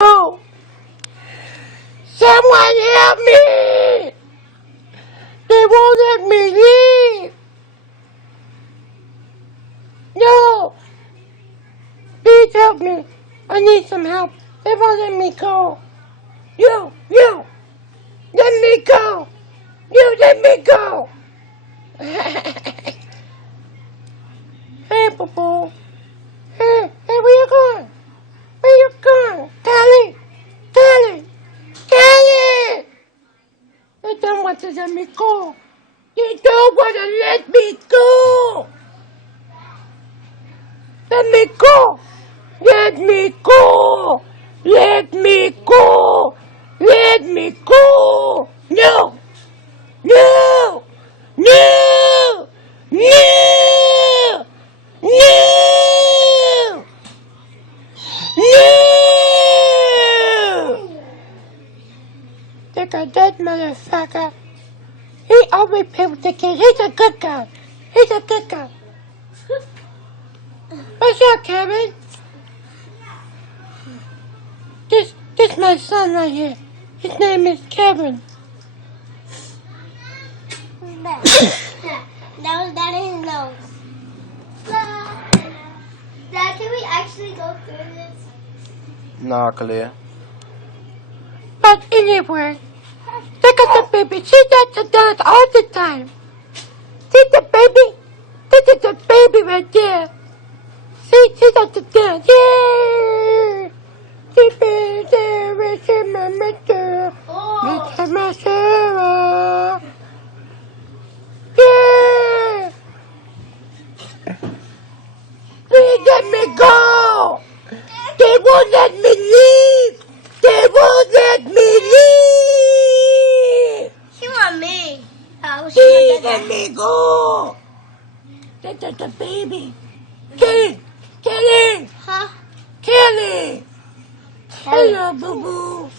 No! Someone help me! They won't let me leave! No! Please help me! I need some help. They won't let me go. You! Let me go! You let me go! Hey, boo-boo. Hey, where you going? Where you going? Kelly! They don't want to let me go. They don't want to let me go. Let me go. Let me go. Let me go. Let me go. No. No. No. No. No. No. Like a dead motherfucker. He always plays with the kids. He's a good guy. What's up, Kevin? This my son right here. His name is Kevin. That was his nose. Dad, can we actually go through this? Nah, Kalia. But anyway, look at the baby. She does the dance all the time. See the baby? This is the baby right there. See, she does the dance. Yay! She is there with my mother. With my Sarah. Yeah! Please let me go! They won't let me leave! They won't let me leave! She want me. Oh, Please let me go! That's the baby. Kelly! Huh? Kelly! Hello, boo-boo.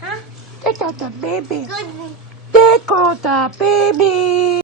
Huh? Take out the baby. Good. Take out the baby.